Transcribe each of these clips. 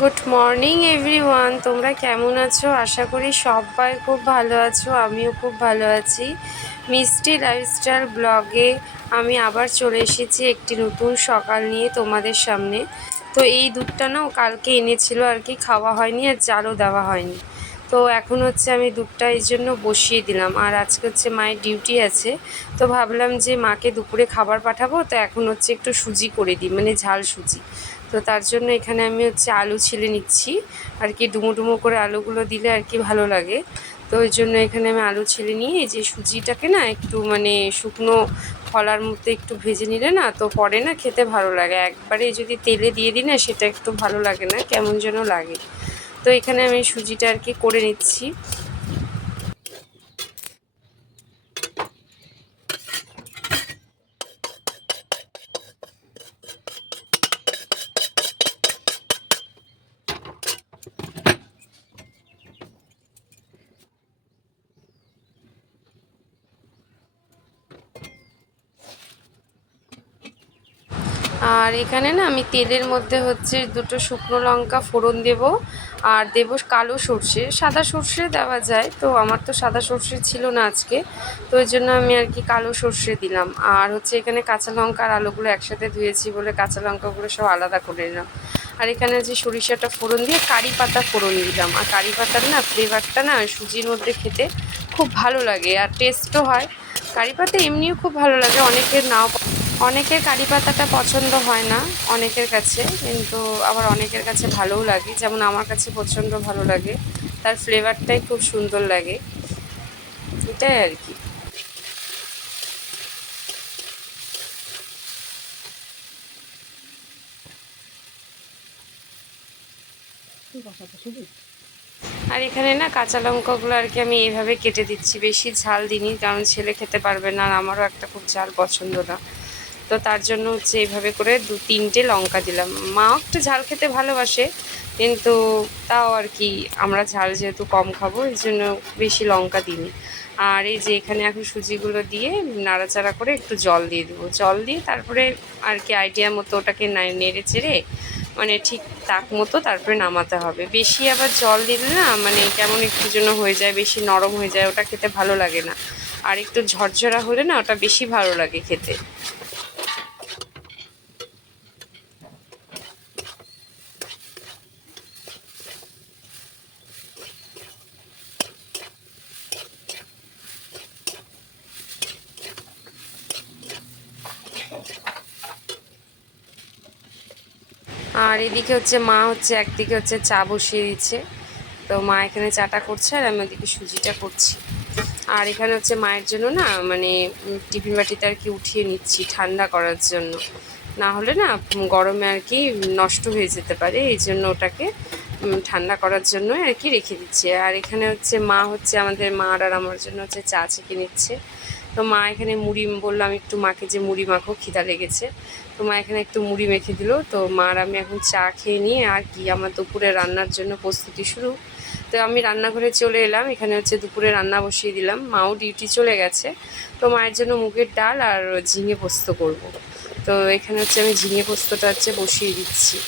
Good morning everyone, তোমরা কেমন আছো? আশা করি সবাই খুব ভালো আছো। আমিও খুব ভালো আছি। মিষ্টি লাইফস্টাইল ব্লগে আমি আবার চলে এসেছি একটি নতুন সকাল নিয়ে তোমাদের সামনে। তো এই দুধটা নাও কালকে এনেছিল আর কি, খাওয়া হয়নি আর জালও দেওয়া হয়নি। তো এখন হচ্ছে আমি দুধটা এই জন্য বসিয়ে দিলাম। আর আজকে হচ্ছে মায়ের ডিউটি আছে, তো ভাবলাম যে মাকে দুপুরে খাবার পাঠাবো, তো এখন হচ্ছে একটু সুজি করে দিই, মানে ঝাল সুজি। তো তার জন্য এখানে আমি হচ্ছে আলু ছিলে নিচ্ছি আর কি, ডুমো ডুমো করে আলুগুলো দিলে আর কি ভালো লাগে। তো ওই জন্য এখানে আমি আলু ছিলে নিয়ে এই যে সুজিটাকে না একটু মানে শুকনো খলার মধ্যে একটু ভেজে নিলে না, তো পরে না খেতে ভালো লাগে। একবারে যদি তেলে দিয়ে দিই না, সেটা একটু ভালো লাগে না, কেমন যেন লাগে। তো এখানে আমি সুজিটা আর কি করে নিচ্ছি। আর এখানে না আমি তেলের মধ্যে হচ্ছে দুটো শুকনো লঙ্কা ফোড়ন দেব, আর দেব কালো সর্ষে। সাদা সর্ষে দেওয়া যায়, তো আমার তো সাদা সর্ষে ছিল না আজকে, তো ওই জন্য আমি আর কি কালো সর্ষে দিলাম। আর হচ্ছে এখানে কাঁচা লঙ্কা আর আলুগুলো একসাথে ধুয়েছি বলে কাঁচা লঙ্কাগুলো সব আলাদা করে নিলাম। আর এখানে যে সরিষাটা ফোড়ন দিয়ে কারি পাতা ফোড়ন দিলাম। আর কারি পাতার না ফ্লেভারটা না সুজির মধ্যে খেতে খুব ভালো লাগে আর টেস্টও হয়। কারি পাতা এমনিও খুব ভালো লাগে, অনেকের কারি পাতাটা পছন্দ হয় না অনেকের কাছে, কিন্তু আবার অনেকের কাছে ভালোও লাগে। যেমন আমার কাছে প্রচণ্ড ভালো লাগে, তার ফ্লেভারটাই খুব সুন্দর লাগে, এটাই আর কি। আর এখানে না কাঁচা লঙ্কাগুলো আর কি আমি এইভাবে কেটে দিচ্ছি, বেশি ঝাল দিইনি, কারণ ছেলে খেতে পারবে না আর আমারও একটা খুব ঝাল পছন্দ না। তো তার জন্য হচ্ছে এইভাবে করে 2-3টে লঙ্কা দিলাম। মাও একটু ঝাল খেতে ভালোবাসে, কিন্তু তাও আর কি আমরা ঝাল যেহেতু কম খাবো, এই জন্য বেশি লঙ্কা দিইনি। আর এই যে এখানে এখন সুজিগুলো দিয়ে নাড়াচাড়া করে একটু জল দিয়ে দেবো। জল দিয়ে তারপরে আর কি আইডিয়া মতো ওটাকে নেড়ে চেড়ে মানে ঠিক তাক মতো তারপরে নামাতে হবে। বেশি আবার জল দিলে না মানে কেমন একটু যেন হয়ে যায়, বেশি নরম হয়ে যায়, ওটা খেতে ভালো লাগে না। আর একটু ঝরঝরা হলে না ওটা বেশি ভালো লাগে খেতে। আর এদিকে হচ্ছে মা হচ্ছে একদিকে হচ্ছে চা বসিয়ে দিচ্ছে। তো মা এখানে চাটা করছে আর আমি ওদিকে সুজিটা করছি। আর এখানে হচ্ছে মায়ের জন্য না মানে টিফিন বাটিতে আর কি উঠিয়ে নিচ্ছি ঠান্ডা করার জন্য, না হলে না গরমে আর কি নষ্ট হয়ে যেতে পারে, এই জন্য ওটাকে ঠান্ডা করার জন্য আর কি রেখে দিচ্ছি। আর এখানে হচ্ছে মা হচ্ছে আমাদের মার আর আমার জন্য হচ্ছে চা ছেঁকে নিচ্ছে। তো মা এখানে মুড়ি, বললাম একটু মাকে যে মুড়ি মাখো, খিদা লেগেছে। তো মা এখানে একটু মুড়ি মেখে দিল। তো মার আমি এখন চা খেয়ে নিয়ে আর কি আমার দুপুরে রান্নার জন্য প্রস্তুতি শুরু। তো আমি রান্নাঘরে চলে এলাম, এখানে হচ্ছে দুপুরে রান্না বসিয়ে দিলাম। মাও ডিউটি চলে গেছে। তো মায়ের জন্য মুগের ডাল আর ঝিঙে পোস্ত করব। তো এখানে হচ্ছে আমি ঝিঙে পোস্তটা হচ্ছে বসিয়ে দিচ্ছি।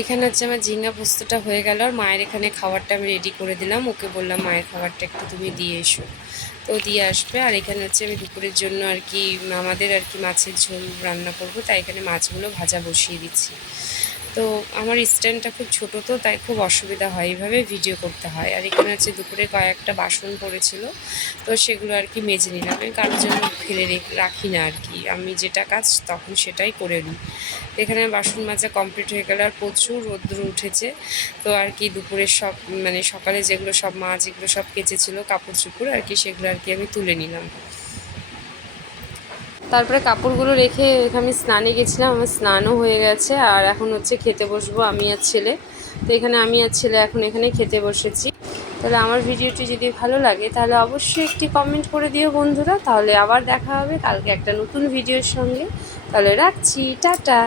এখানে হচ্ছে আমার ঝিঙা পোস্তটা হয়ে গেল, আর মায়ের এখানে খাবারটা আমি রেডি করে দিলাম। ওকে বললাম মায়ের খাবারটা একটু তুমি দিয়ে এসো, তো দিয়ে আসবে। আর এখানে হচ্ছে আমি দুপুরের জন্য আর কি আমাদের আর কি মাছের ঝোল রান্না করব, তাই এখানে মাছগুলো ভাজা বসিয়ে দিচ্ছি। তো আমার স্ট্যান্ডটা খুব ছোটো, তো তাই খুব অসুবিধা হয়, এইভাবে ভিডিও করতে হয়। আর এখানে হচ্ছে দুপুরে কয়েকটা বাসন পড়েছিল, তো সেগুলো আর কি মেজে নিলাম। আমি কারোর জন্য ফেলে রাখি না আর কি, আমি যেটা কাজ তখন সেটাই করে নিই। এখানে বাসন মাজা কমপ্লিট হয়ে গেল, আর প্রচুর রোদ্দুর উঠেছে। তো আর কি দুপুরের সব মানে সকালে যেগুলো সব মাছ এগুলো সব কেচেছিল কাপড় চোপড় আর কি, সেগুলো আর কি আমি তুলে নিলাম। তারপরে কাপড়গুলো রেখে আমি স্নানে গেছিলাম, আমার স্নানও হয়ে গেছে। আর এখন হচ্ছে খেতে বসবো আমি আর ছেলে। তো এখানে আমি আর ছেলে এখন এখানে খেতে বসেছি। তাহলে আমার ভিডিওটি যদি ভালো লাগে তাহলে অবশ্যই একটি কমেন্ট করে দিও বন্ধুরা। তাহলে আবার দেখা হবে কালকে একটা নতুন ভিডিওর সঙ্গে। তাহলে রাখছি, টাটা।